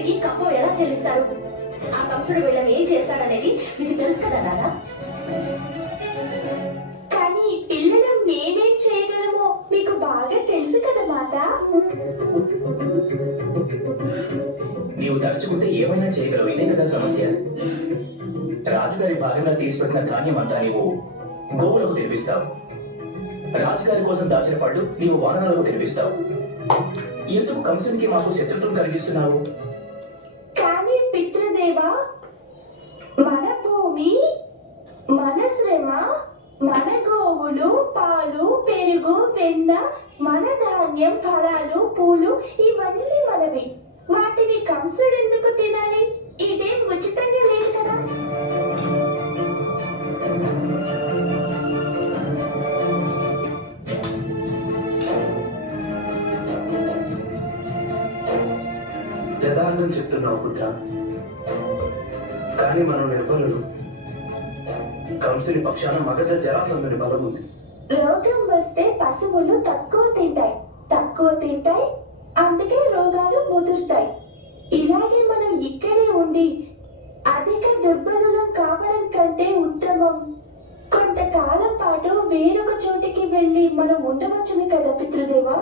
కంసుడికి కప్పం ఎలా చెల్లిస్తారు? ఆ కంసుడు వీళ్ళని ఏం చేస్తాడనేది మీకు తెలుసు కదా నాన్న. కానీ పిల్లలు మేమేం చేయగలమో మీకు బాగా తెలుసు కదా మాత. నీవు తలుచుకుంటే ఏమైనా చేయగలవు, ఇదే కదా సమస్య. రాజుగారి భాగంగా తీసుపెట్టిన ధాన్యం అంతా నీవు గోవులకు తినిపిస్తావు. రాజుగారి కోసం దాచిన పళ్ళు నీవు వానరాలకు తినిపిస్తావు. ఎందుకు కంసునికి మాకు శత్రుత్వం కలిగిస్తున్నావు? కానీ పితృదేవా, మన భూమి, మన శ్రమ, మన గోవులు, పాలు, పెరుగు, వెన్న, మన ధాన్యం, ఫలాలు, పూలు ఇవన్నీ మనవి. వాటిని కంసుడు ఎందుకు తినాలి? ఇదేం ఉచితంగా లేదు కదా. యథార్థం చెప్తున్నావు పుత్ర, కానీ మనం నిర్బలుడు. కంసుని పక్షాన మగధ జరాసంధుని బలం ఉంది. రోగం వస్తే పశువులు తక్కువ తింటాయి, అందుకే రోగాలు ముదురుతాయి. ఇలాగే మనం ఇక్కడే ఉండి అధిక దుర్బలులం కావడం కంటే ఉత్తమం కొంతకాలం పాటు వేరొక చోటికి వెళ్ళి మనం ఉండవచ్చును కదా పితృదేవా.